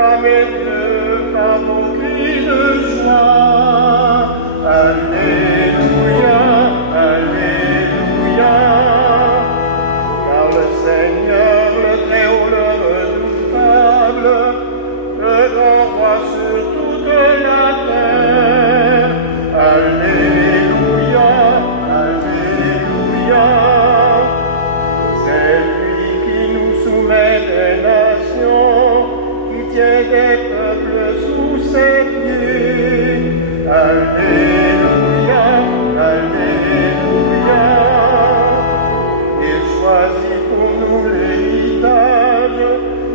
acclamez Dieu par vos cris de joie. Alléluia, Alléluia. Car le Seigneur, le Très-Haut, le redoutable, le grand roi sur toute la terre. Alléluia, Alléluia. C'est lui qui nous soumet des nations, qui tient des peuples sous ses pieds. Alléluia, Alléluia. Il choisit pour nous l'héritage,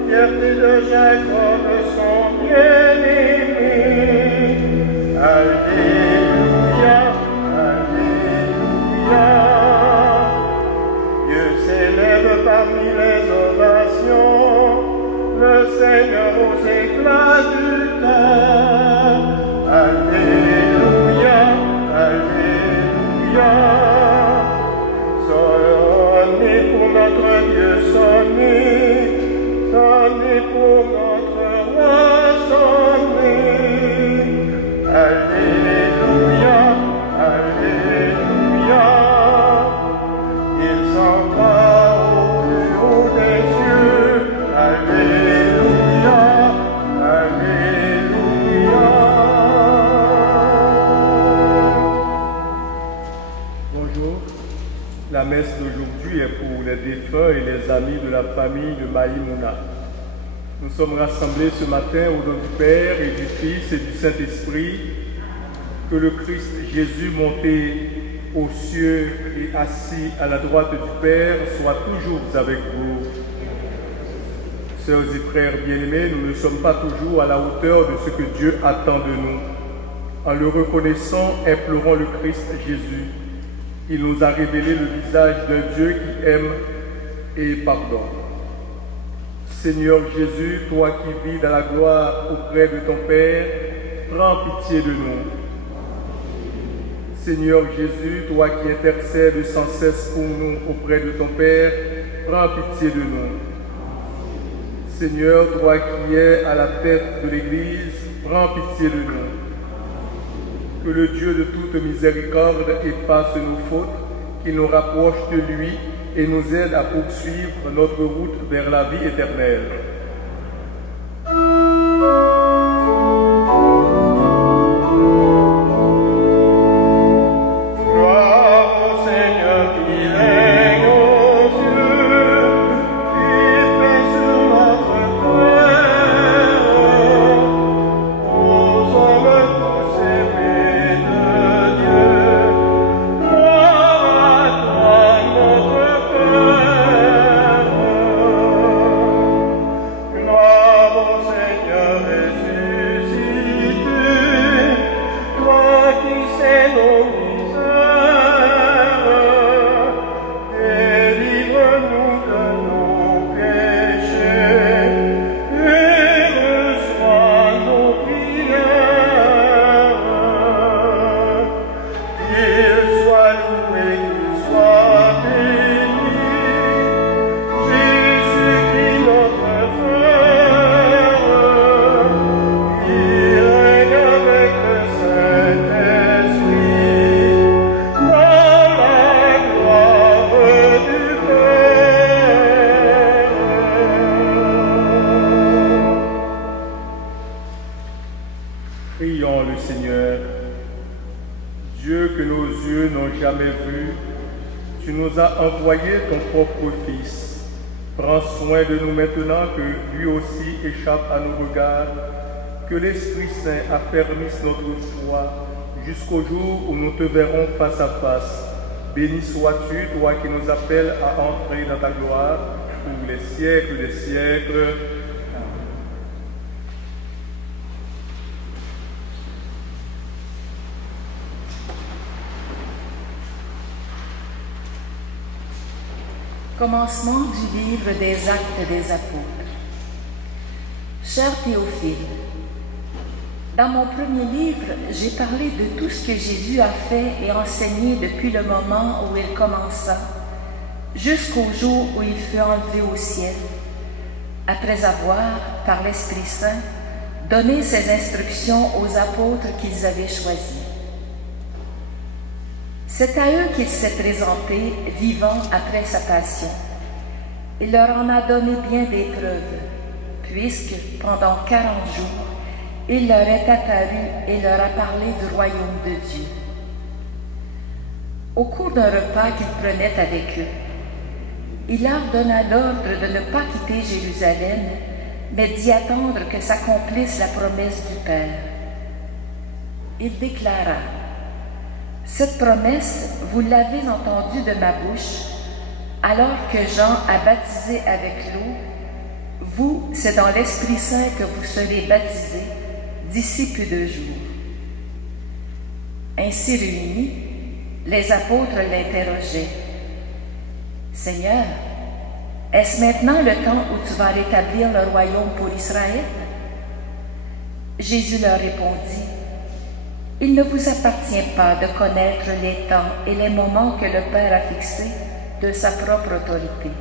fierté de Jacob, son bien-aimé. Alléluia, Alléluia. Dieu s'élève parmi les ovations, le Seigneur aux éclats du cœur. Alléluia, Alléluia. Sonnez pour notre Dieu, sonnez, sonnez pour notre roi, sonnez. Alléluia, Alléluia. Il s'en va au plus haut des cieux. Alléluia, Alléluia. Bonjour. La messe d'aujourd'hui est pour les défunts et les amis de la famille de Maïmouna. Nous sommes rassemblés ce matin au nom du Père et du Fils et du Saint-Esprit. Que le Christ Jésus monté aux cieux et assis à la droite du Père soit toujours avec vous. Sœurs et frères bien-aimés, nous ne sommes pas toujours à la hauteur de ce que Dieu attend de nous. En le reconnaissant, implorons le Christ Jésus. Il nous a révélé le visage d'un Dieu qui aime et pardonne. Seigneur Jésus, toi qui vis dans la gloire auprès de ton Père, prends pitié de nous. Seigneur Jésus, toi qui intercèdes sans cesse pour nous auprès de ton Père, prends pitié de nous. Seigneur, toi qui es à la tête de l'Église, prends pitié de nous. Que le Dieu de toute miséricorde efface nos fautes, qu'il nous rapproche de lui et nous aide à poursuivre notre route vers la vie éternelle. Envoyé ton propre Fils. Prends soin de nous maintenant que lui aussi échappe à nos regards. Que l'Esprit Saint affermisse notre foi jusqu'au jour où nous te verrons face à face. Béni sois-tu, toi qui nous appelles à entrer dans ta gloire pour les siècles des siècles. Commencement du livre des Actes des Apôtres. Cher Théophile, dans mon premier livre, j'ai parlé de tout ce que Jésus a fait et enseigné depuis le moment où il commença, jusqu'au jour où il fut enlevé au ciel. après avoir, par l'Esprit Saint, donné ses instructions aux apôtres qu'ils avaient choisis. C'est à eux qu'il s'est présenté, vivant après sa passion. Il leur en a donné bien des preuves, puisque, pendant 40 jours, il leur est apparu et leur a parlé du royaume de Dieu. Au cours d'un repas qu'il prenait avec eux, il leur donna l'ordre de ne pas quitter Jérusalem, mais d'y attendre que s'accomplisse la promesse du Père. Il déclara: « Cette promesse, vous l'avez entendue de ma bouche, alors que Jean a baptisé avec l'eau. Vous, c'est dans l'Esprit Saint que vous serez baptisés d'ici peu de jours. » Ainsi réunis, les apôtres l'interrogeaient: « Seigneur, est-ce maintenant le temps où tu vas rétablir le royaume pour Israël? » Jésus leur répondit: « Il ne vous appartient pas de connaître les temps et les moments que le Père a fixés de sa propre autorité.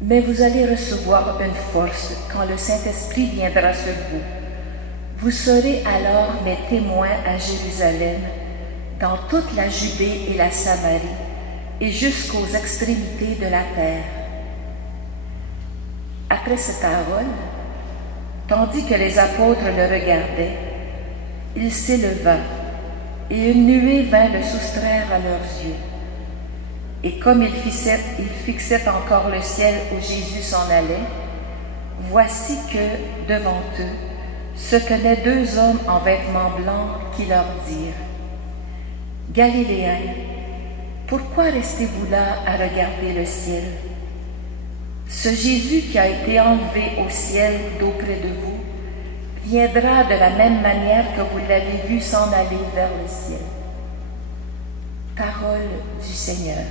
Mais vous allez recevoir une force quand le Saint-Esprit viendra sur vous. Vous serez alors mes témoins à Jérusalem, dans toute la Judée et la Samarie, et jusqu'aux extrémités de la terre. » Après ces paroles, tandis que les apôtres le regardaient, il s'éleva, et une nuée vint le soustraire à leurs yeux. Et comme il fixait encore le ciel où Jésus s'en allait, voici que, devant eux, se tenaient 2 hommes en vêtements blancs qui leur dirent: « Galiléens, pourquoi restez-vous là à regarder le ciel? Ce Jésus qui a été enlevé au ciel d'auprès de vous viendra de la même manière que vous l'avez vu s'en aller vers le ciel. » Parole du Seigneur.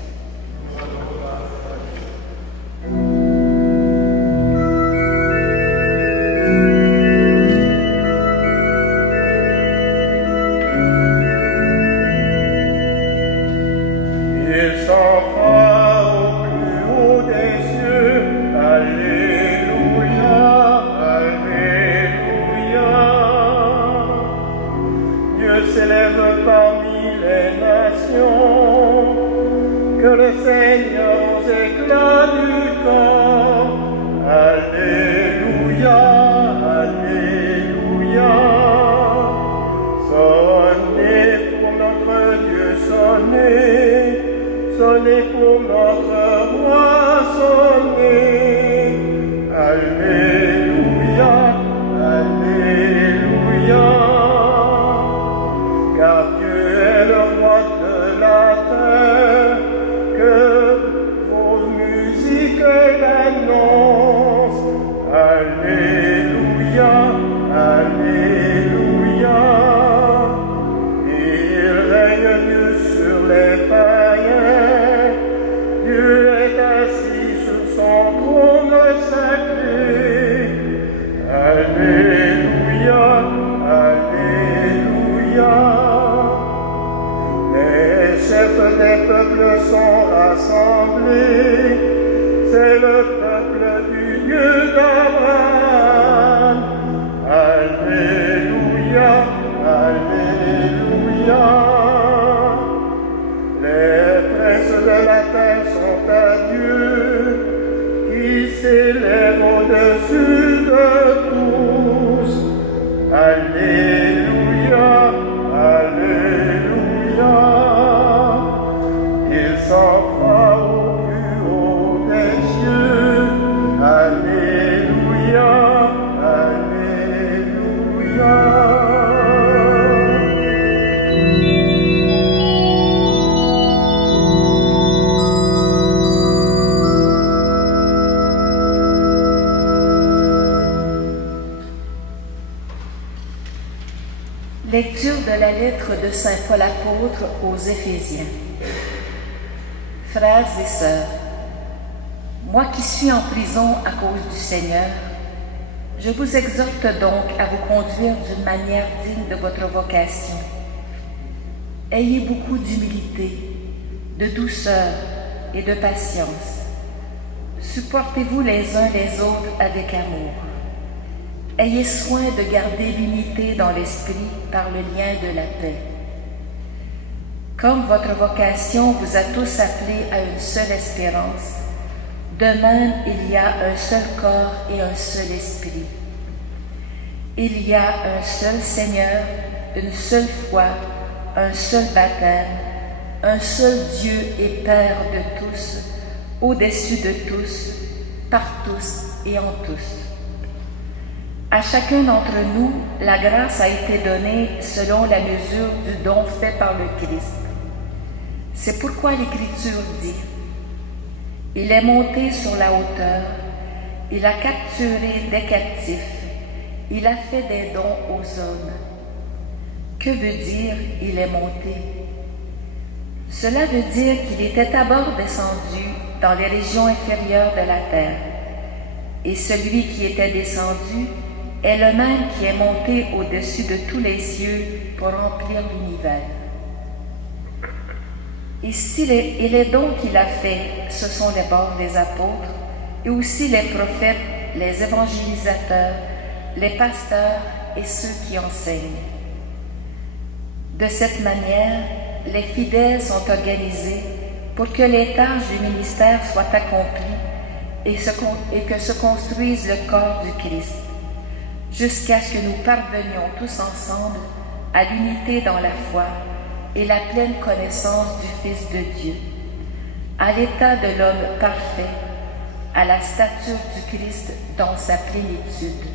Lecture de la lettre de Saint Paul apôtre aux Éphésiens. Frères et sœurs, moi qui suis en prison à cause du Seigneur, je vous exhorte donc à vous conduire d'une manière digne de votre vocation. Ayez beaucoup d'humilité, de douceur et de patience. supportez-vous les uns les autres avec amour. Ayez soin de garder l'unité dans l'esprit par le lien de la paix. Comme votre vocation vous a tous appelés à une seule espérance, de même il y a un seul corps et un seul esprit. Il y a un seul Seigneur, une seule foi, un seul baptême, un seul Dieu et Père de tous, au-dessus de tous, par tous et en tous. À chacun d'entre nous, la grâce a été donnée selon la mesure du don fait par le Christ. C'est pourquoi l'Écriture dit « Il est monté sur la hauteur, il a capturé des captifs, il a fait des dons aux hommes. » Que veut dire « il est monté » ? Cela veut dire qu'il était d'abord descendu dans les régions inférieures de la terre. Et celui qui était descendu est le même qui est monté au-dessus de tous les cieux pour remplir l'univers. Et les dons qu'il a faits, ce sont d'abord les apôtres, et aussi les prophètes, les évangélisateurs, les pasteurs et ceux qui enseignent. De cette manière, les fidèles sont organisés pour que les tâches du ministère soient accomplies et que se construise le corps du Christ, jusqu'à ce que nous parvenions tous ensemble à l'unité dans la foi et la pleine connaissance du Fils de Dieu, à l'état de l'homme parfait, à la stature du Christ dans sa plénitude.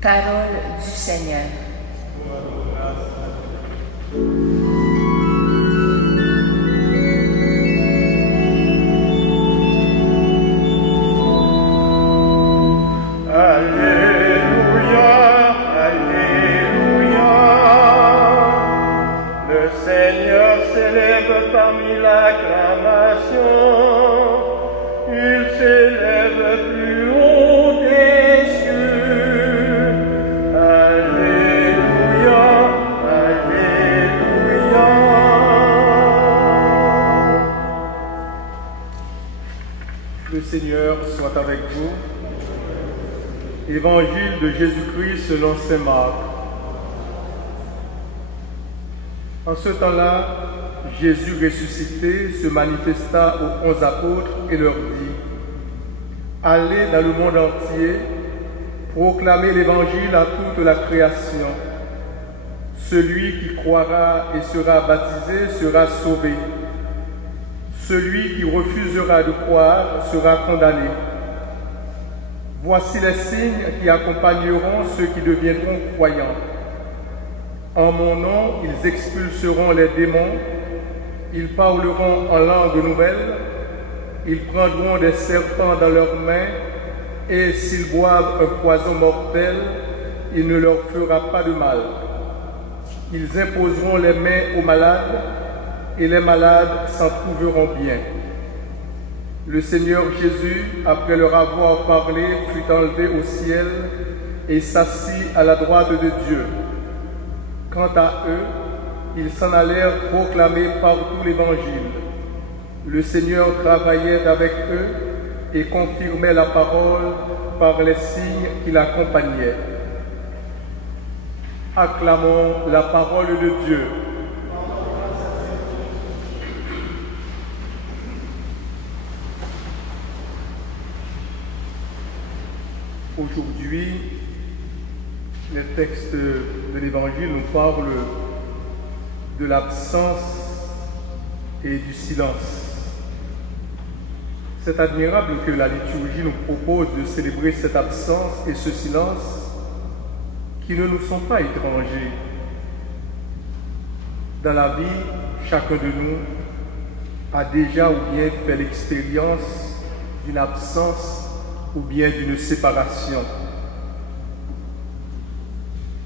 Parole du Seigneur. Parmi l'acclamation, il s'élève plus haut des cieux. Alléluia, Alléluia. Le Seigneur soit avec vous. Évangile de Jésus-Christ selon saint Marc. En ce temps-là, Jésus ressuscité se manifesta aux 11 apôtres et leur dit « Allez dans le monde entier, proclamez l'évangile à toute la création. Celui qui croira et sera baptisé sera sauvé. Celui qui refusera de croire sera condamné. Voici les signes qui accompagneront ceux qui deviendront croyants. En mon nom, ils expulseront les démons. Ils parleront en langue nouvelle, ils prendront des serpents dans leurs mains, et s'ils boivent un poison mortel, il ne leur fera pas de mal. Ils imposeront les mains aux malades, et les malades s'en trouveront bien. Le Seigneur Jésus, après leur avoir parlé, fut enlevé au ciel et s'assit à la droite de Dieu. Quant à eux, ils s'en allèrent proclamer partout l'Évangile. Le Seigneur travaillait avec eux et confirmait la parole par les signes qui l'accompagnaient. Acclamons la parole de Dieu. Aujourd'hui, les textes de l'Évangile nous parlent de l'absence et du silence. C'est admirable que la liturgie nous propose de célébrer cette absence et ce silence qui ne nous sont pas étrangers. Dans la vie, chacun de nous a déjà ou bien fait l'expérience d'une absence ou bien d'une séparation.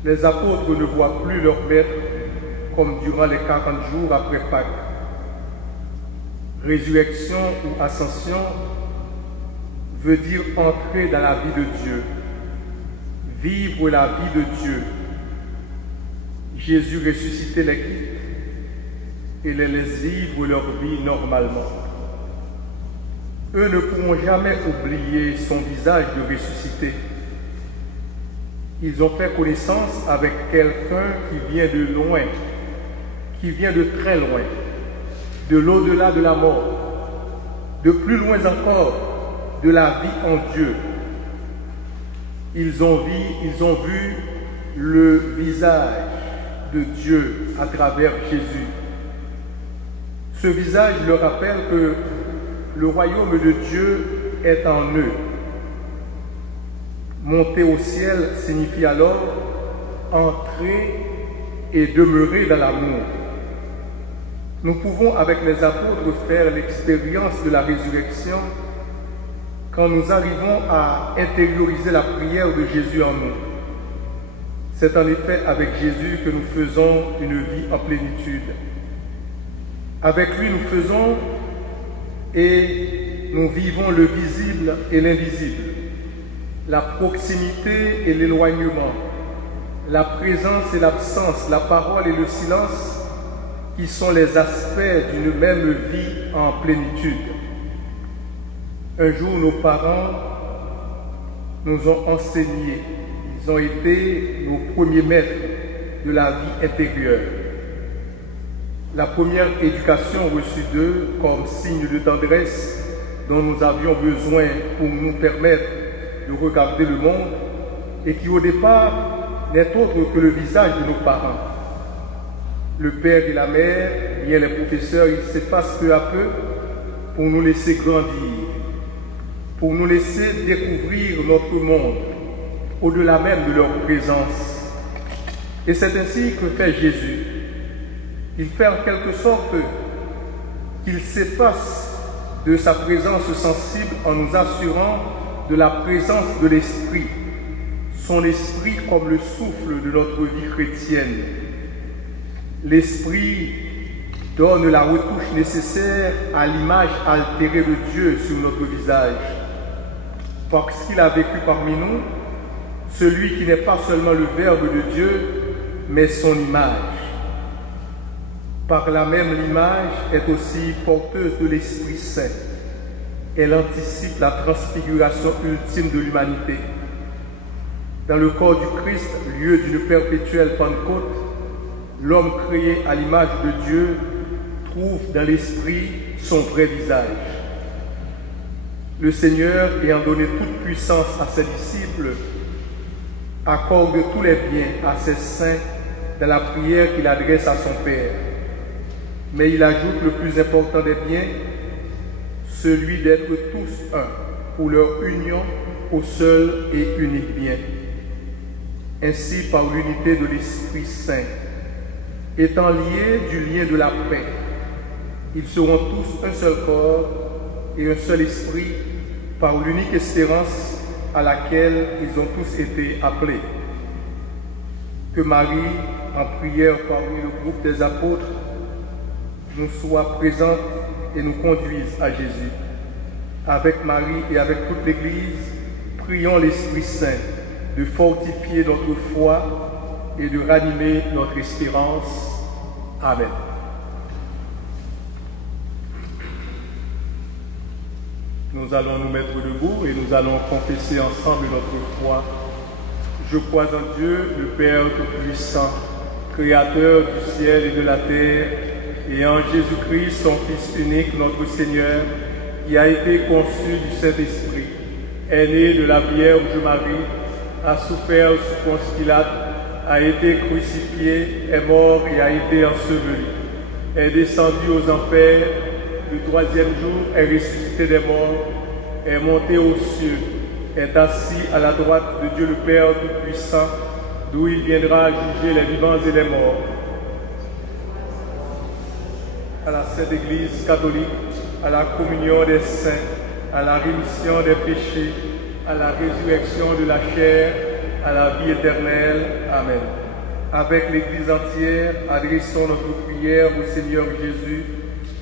Les apôtres ne voient plus leur maître comme durant les 40 jours après Pâques. Résurrection ou ascension veut dire entrer dans la vie de Dieu, vivre la vie de Dieu. Jésus ressuscité les quitte et les laisse vivre leur vie normalement. eux ne pourront jamais oublier son visage de ressuscité. Ils ont fait connaissance avec quelqu'un qui vient de loin, qui vient de très loin, de l'au-delà de la mort, de plus loin encore, de la vie en Dieu. Ils ont vu le visage de Dieu à travers Jésus. Ce visage leur rappelle que le royaume de Dieu est en eux. Monter au ciel signifie alors entrer et demeurer dans l'amour. Nous pouvons avec les apôtres faire l'expérience de la résurrection quand nous arrivons à intérioriser la prière de Jésus en nous. C'est en effet avec Jésus que nous faisons une vie en plénitude. Avec lui, nous faisons et nous vivons le visible et l'invisible, la proximité et l'éloignement, la présence et l'absence, la parole et le silence, qui sont les aspects d'une même vie en plénitude. Un jour, nos parents nous ont enseigné, ils ont été nos premiers maîtres de la vie intérieure. La première éducation reçue d'eux comme signe de tendresse dont nous avions besoin pour nous permettre de regarder le monde et qui au départ n'est autre que le visage de nos parents. Le père et la mère, bien les professeurs, ils s'effacent peu à peu pour nous laisser grandir, pour nous laisser découvrir notre monde au-delà même de leur présence. Et c'est ainsi que fait Jésus. Il fait en quelque sorte qu'il s'efface de sa présence sensible en nous assurant de la présence de l'Esprit, son Esprit comme le souffle de notre vie chrétienne. L'Esprit donne la retouche nécessaire à l'image altérée de Dieu sur notre visage. Parce qu'il a vécu parmi nous, celui qui n'est pas seulement le Verbe de Dieu, mais son image. Par là même, l'image est aussi porteuse de l'Esprit Saint. Elle anticipe la transfiguration ultime de l'humanité. Dans le corps du Christ, lieu d'une perpétuelle Pentecôte, l'homme créé à l'image de Dieu trouve dans l'Esprit son vrai visage. Le Seigneur, ayant donné toute puissance à ses disciples, accorde tous les biens à ses saints dans la prière qu'il adresse à son Père. Mais il ajoute le plus important des biens, celui d'être tous un, pour leur union au seul et unique bien. Ainsi, par l'unité de l'Esprit Saint, étant liés du lien de la paix, ils seront tous un seul corps et un seul esprit par l'unique espérance à laquelle ils ont tous été appelés. Que Marie, en prière parmi le groupe des apôtres, nous soit présente et nous conduise à Jésus. Avec Marie et avec toute l'Église, prions l'Esprit Saint de fortifier notre foi et de ranimer notre espérance. Amen. Nous allons nous mettre debout et nous allons confesser ensemble notre foi. Je crois en Dieu, le Père Tout-Puissant, Créateur du ciel et de la terre, et en Jésus-Christ, son Fils unique, notre Seigneur, qui a été conçu du Saint-Esprit, est né de la Vierge Marie, a souffert sous Ponce Pilate, a été crucifié, est mort et a été enseveli, est descendu aux enfers, le troisième jour est ressuscité des morts, est monté aux cieux, est assis à la droite de Dieu le Père Tout-Puissant, d'où il viendra juger les vivants et les morts. À la Sainte Église catholique, à la communion des saints, à la rémission des péchés, à la résurrection de la chair, à la vie éternelle. Amen. Avec l'Église entière, adressons notre prière au Seigneur Jésus,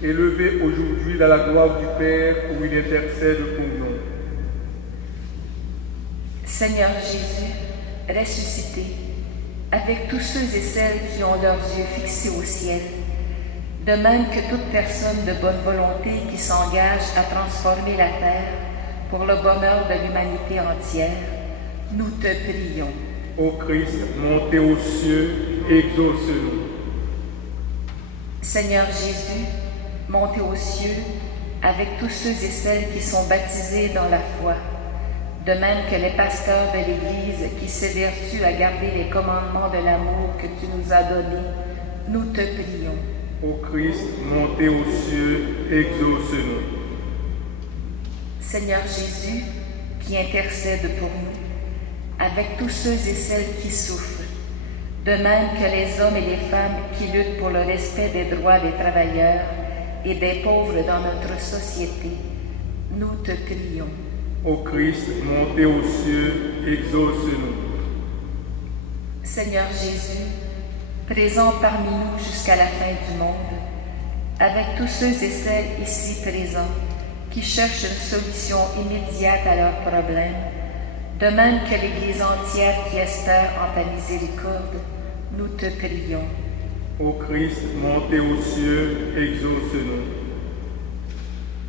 élevé aujourd'hui dans la gloire du Père, où il intercède pour nous. Seigneur Jésus, ressuscité, avec tous ceux et celles qui ont leurs yeux fixés au ciel, de même que toute personne de bonne volonté qui s'engage à transformer la terre pour le bonheur de l'humanité entière, nous te prions. Ô Christ, montez aux cieux, exauce-nous. Seigneur Jésus, montez aux cieux avec tous ceux et celles qui sont baptisés dans la foi, de même que les pasteurs de l'Église qui s'évertuent à garder les commandements de l'amour que tu nous as donnés, nous te prions. Ô Christ, montez aux cieux, exauce-nous. Seigneur Jésus, qui intercède pour nous, avec tous ceux et celles qui souffrent, de même que les hommes et les femmes qui luttent pour le respect des droits des travailleurs et des pauvres dans notre société, nous te prions. Ô Christ, montez aux cieux, exauce-nous. Seigneur Jésus, présent parmi nous jusqu'à la fin du monde, avec tous ceux et celles ici présents qui cherchent une solution immédiate à leurs problèmes, de même que l'Église entière qui espère en ta miséricorde, nous te prions. Ô Christ, montez aux cieux, exauce-nous.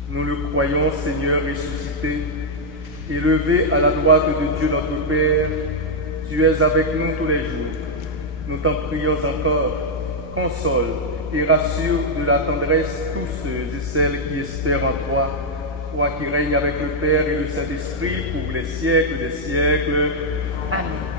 Nous le croyons, Seigneur ressuscité, élevé à la droite de Dieu notre Père, tu es avec nous tous les jours. Nous t'en prions encore, console et rassure de la tendresse tous ceux et celles qui espèrent en toi, toi qui règnes avec le Père et le Saint-Esprit pour les siècles des siècles. Amen.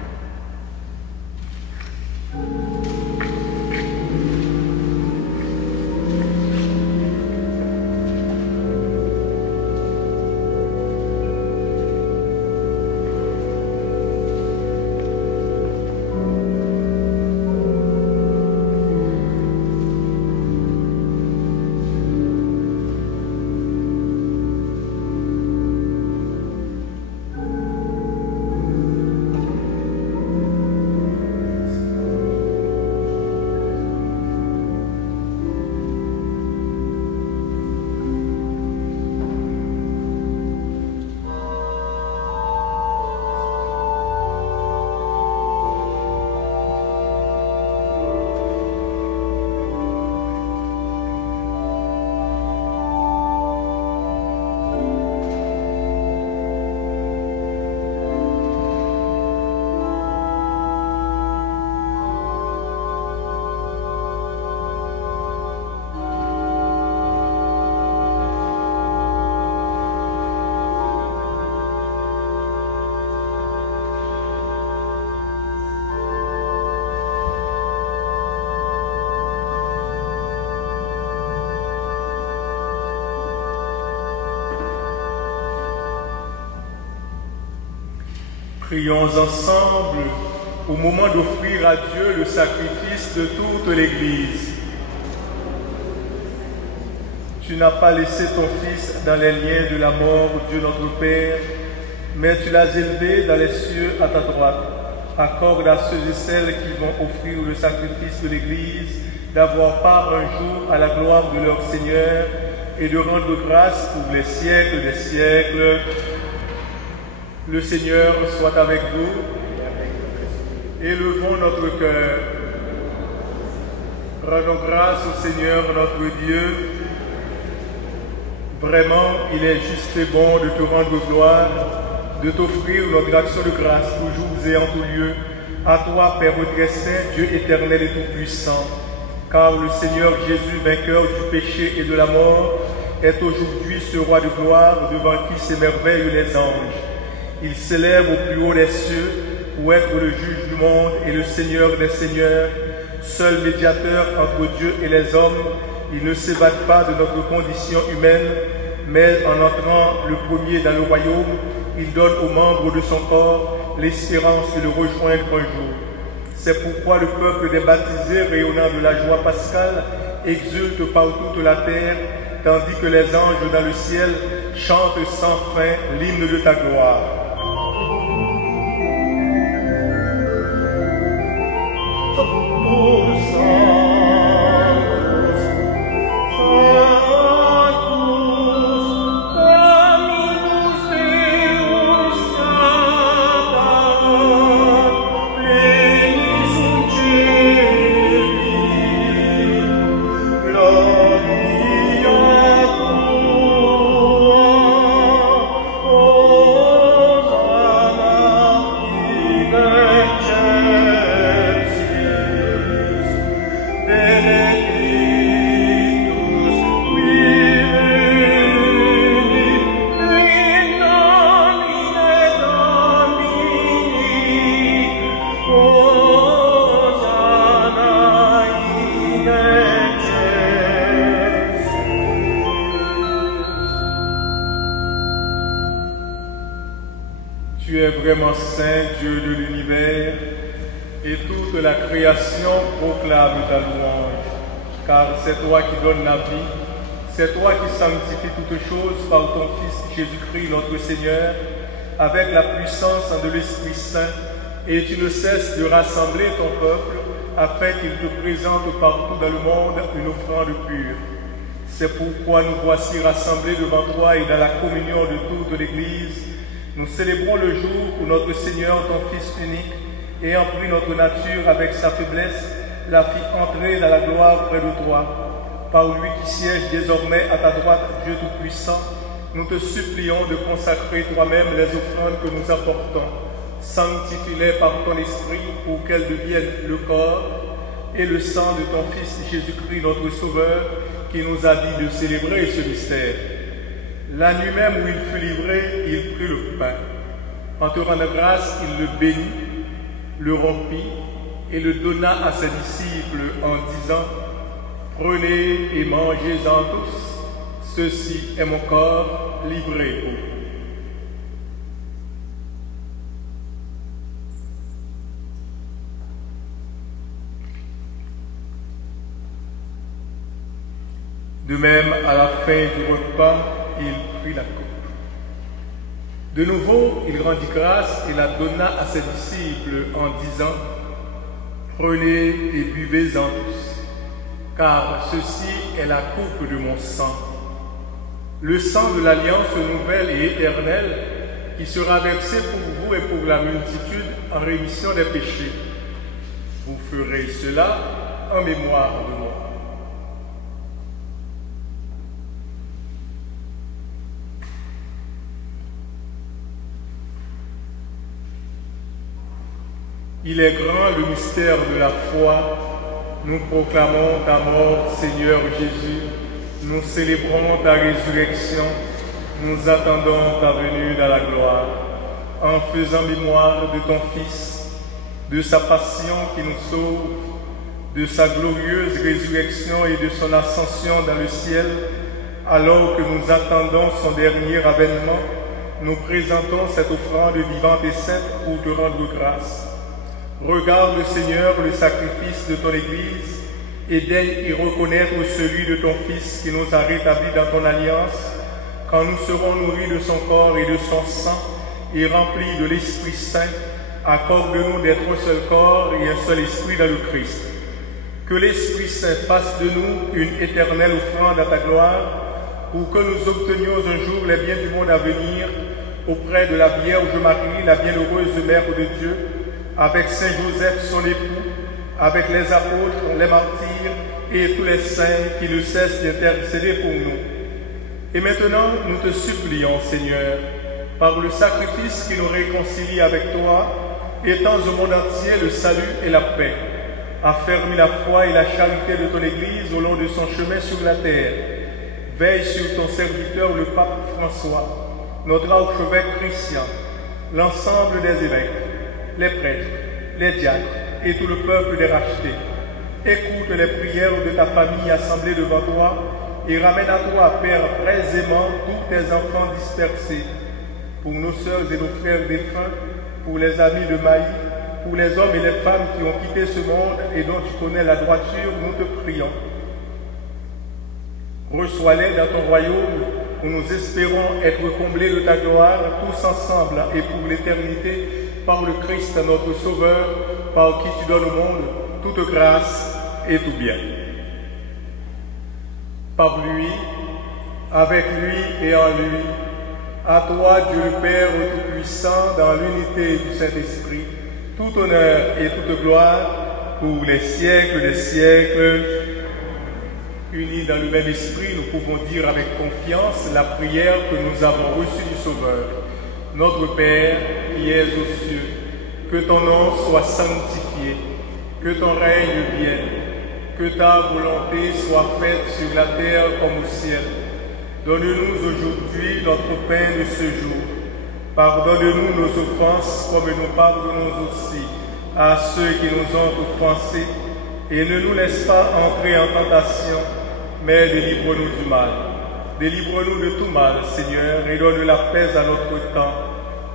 Prions ensemble au moment d'offrir à Dieu le sacrifice de toute l'Église. Tu n'as pas laissé ton Fils dans les liens de la mort, Dieu notre Père, mais tu l'as élevé dans les cieux à ta droite. Accorde à ceux et celles qui vont offrir le sacrifice de l'Église d'avoir part un jour à la gloire de leur Seigneur et de rendre grâce pour les siècles des siècles. Le Seigneur soit avec vous. Élevons notre cœur. Rendons grâce au Seigneur notre Dieu. Vraiment, il est juste et bon de te rendre gloire, de t'offrir notre action de grâce toujours et en tout lieu. À toi, Père très saint, Dieu éternel et tout-puissant. Car le Seigneur Jésus, vainqueur du péché et de la mort, est aujourd'hui ce roi de gloire devant qui s'émerveillent les anges. Il s'élève au plus haut des cieux pour être le juge du monde et le Seigneur des seigneurs, seul médiateur entre Dieu et les hommes. Il ne s'évade pas de notre condition humaine, mais en entrant le premier dans le royaume, il donne aux membres de son corps l'espérance de le rejoindre un jour. C'est pourquoi le peuple des baptisés, rayonnant de la joie pascale, exulte par toute la terre, tandis que les anges dans le ciel chantent sans fin l'hymne de ta gloire. Lord. Tu es vraiment saint, Dieu de l'univers, et toute la création proclame ta louange, car c'est toi qui donnes la vie, c'est toi qui sanctifies toutes choses par ton Fils Jésus-Christ notre Seigneur, avec la puissance de l'Esprit Saint, et tu ne cesses de rassembler ton peuple afin qu'il te présente partout dans le monde une offrande pure. C'est pourquoi nous voici rassemblés devant toi et dans la communion de toute l'Église. Nous célébrons le jour où notre Seigneur, ton Fils unique, ayant pris notre nature avec sa faiblesse, la fit entrer dans la gloire près de toi. Par lui qui siège désormais à ta droite, Dieu Tout-Puissant, nous te supplions de consacrer toi-même les offrandes que nous apportons. Sanctifie-les par ton esprit pour qu'elles deviennent le corps et le sang de ton Fils Jésus-Christ, notre Sauveur, qui nous a dit de célébrer ce mystère. La nuit même où il fut livré, il prit le pain. En te rendant grâce, il le bénit, le rompit et le donna à ses disciples en disant: Prenez et mangez-en tous, ceci est mon corps livré pour vous. De même, à la fin du repas, il prit la coupe. De nouveau, il rendit grâce et la donna à ses disciples en disant: Prenez et buvez-en tous, car ceci est la coupe de mon sang, le sang de l'alliance nouvelle et éternelle, qui sera versé pour vous et pour la multitude en rémission des péchés. Vous ferez cela en mémoire de moi. Il est grand le mystère de la foi. Nous proclamons ta mort, Seigneur Jésus. Nous célébrons ta résurrection. Nous attendons ta venue dans la gloire. En faisant mémoire de ton Fils, de sa passion qui nous sauve, de sa glorieuse résurrection et de son ascension dans le ciel, alors que nous attendons son dernier avènement, nous présentons cette offrande vivante et sainte pour te rendre grâce. Regarde, Seigneur, le sacrifice de ton Église et daigne y reconnaître celui de ton Fils qui nous a rétablis dans ton alliance, quand nous serons nourris de son corps et de son sang et remplis de l'Esprit Saint. Accorde-nous d'être un seul corps et un seul esprit dans le Christ. Que l'Esprit Saint fasse de nous une éternelle offrande à ta gloire, pour que nous obtenions un jour les biens du monde à venir auprès de la Vierge Marie, la bienheureuse Mère de Dieu, avec Saint Joseph son époux, avec les apôtres, les martyrs et tous les saints qui ne cessent d'intercéder pour nous. Et maintenant, nous te supplions, Seigneur, par le sacrifice qui nous réconcilie avec toi, étends au monde entier le salut et la paix. Affermis la foi et la charité de ton Église au long de son chemin sur la terre. Veille sur ton serviteur, le pape François, notre archevêque Christian, l'ensemble des évêques, les prêtres, les diacres et tout le peuple des rachetés. Écoute les prières de ta famille assemblée devant toi et ramène à toi, Père, très aimant, tous tes enfants dispersés. Pour nos sœurs et nos frères défunts, pour les amis de Maï, pour les hommes et les femmes qui ont quitté ce monde et dont tu connais la droiture, nous te prions. Reçois-les dans ton royaume où nous espérons être comblés de ta gloire tous ensemble et pour l'éternité, par le Christ notre Sauveur, par qui tu donnes au monde toute grâce et tout bien. Par lui, avec lui et en lui, à toi, Dieu le Père Tout-Puissant, dans l'unité du Saint-Esprit, tout honneur et toute gloire pour les siècles des siècles. Unis dans le même esprit, nous pouvons dire avec confiance la prière que nous avons reçue du Sauveur. Notre Père, qui es aux cieux, que ton nom soit sanctifié, que ton règne vienne, que ta volonté soit faite sur la terre comme au ciel. Donne-nous aujourd'hui notre pain de ce jour. Pardonne-nous nos offenses comme nous pardonnons aussi à ceux qui nous ont offensés. Et ne nous laisse pas entrer en tentation, mais délivre-nous du mal. Délivre-nous de tout mal, Seigneur, et donne la paix à notre temps.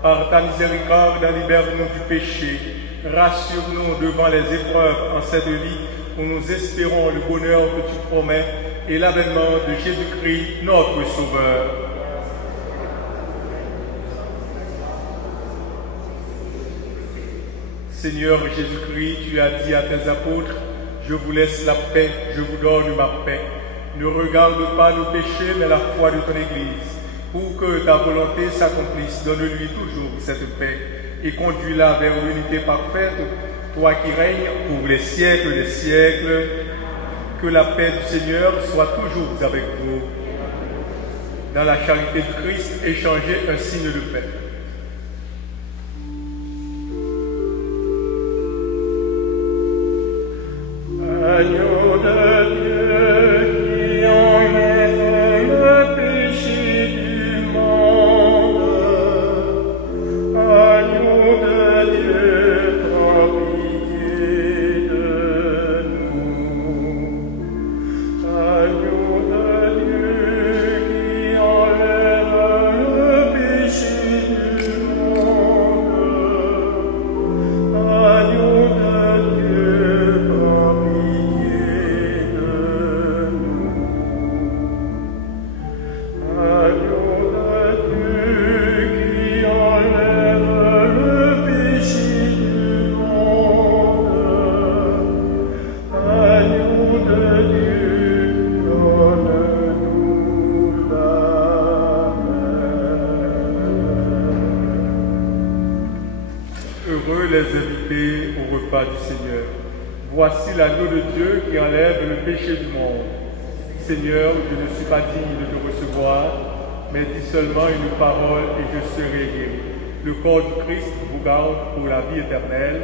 Par ta miséricorde, libère-nous du péché. Rassure-nous devant les épreuves en cette vie où nous espérons le bonheur que tu promets et l'avènement de Jésus-Christ, notre Sauveur. Seigneur Jésus-Christ, tu as dit à tes apôtres, je vous laisse la paix, je vous donne ma paix. Ne regarde pas nos péchés, mais la foi de ton Église. Pour que ta volonté s'accomplisse, donne-lui toujours cette paix et conduis-la vers l'unité parfaite, toi qui règnes pour les siècles des siècles. Que la paix du Seigneur soit toujours avec vous. Dans la charité du Christ, échangez un signe de paix. Agneau de Dieu qui enlève le péché du monde, agneau de Dieu, prends pitié de nous. Agneau de Dieu qui enlève le péché du monde, agneau de Dieu, prends pitié de nous. Agneau de Dieu qui enlève le péché du monde, agneau de Dieu, donne-nous la paix. Heureux les invités au repas du Seigneur. Voici l'agneau de Dieu qui enlève le péché du monde. Seigneur, je ne suis pas digne de te recevoir, mais dis seulement une parole et je serai guéri. Le corps du Christ vous garde pour la vie éternelle.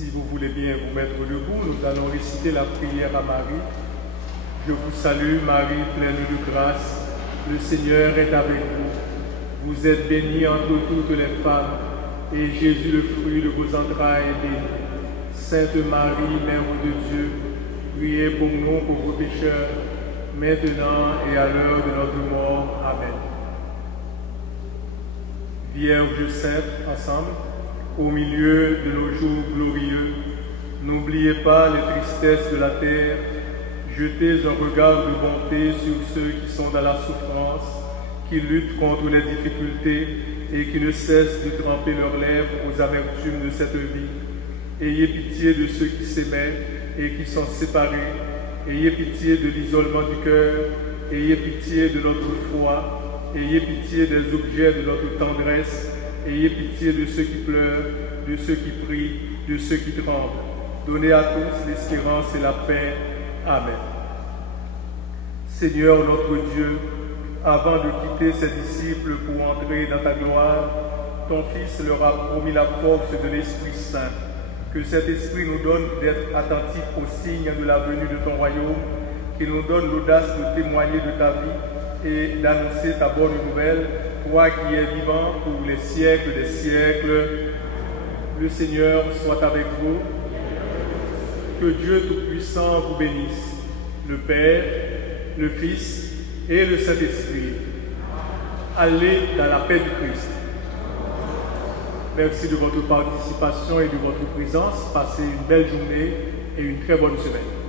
Si vous voulez bien vous mettre debout, nous allons réciter la prière à Marie. Je vous salue Marie, pleine de grâce, le Seigneur est avec vous. Vous êtes bénie entre toutes les femmes, et Jésus, le fruit de vos entrailles, est béni. Sainte Marie, Mère de Dieu, priez pour nous pauvres pécheurs, maintenant et à l'heure de notre mort. Amen. Vierge sainte, ensemble, au milieu de nos jours glorieux, n'oubliez pas les tristesses de la terre, jetez un regard de bonté sur ceux qui sont dans la souffrance, qui luttent contre les difficultés et qui ne cessent de tremper leurs lèvres aux amertumes de cette vie. Ayez pitié de ceux qui s'aimaient et qui sont séparés. Ayez pitié de l'isolement du cœur. Ayez pitié de notre foi. Ayez pitié des objets de notre tendresse. Ayez pitié de ceux qui pleurent, de ceux qui prient, de ceux qui tremblent. Donnez à tous l'espérance et la paix. Amen. Seigneur notre Dieu, avant de quitter ses disciples pour entrer dans ta gloire, ton Fils leur a promis la force de l'Esprit Saint. Que cet Esprit nous donne d'être attentifs aux signes de la venue de ton royaume, qu'il nous donne l'audace de témoigner de ta vie et d'annoncer ta bonne nouvelle, toi qui es vivant pour les siècles des siècles. Le Seigneur soit avec vous. Que Dieu Tout-Puissant vous bénisse, le Père, le Fils et le Saint-Esprit. Allez dans la paix du Christ. Merci de votre participation et de votre présence. Passez une belle journée et une très bonne semaine.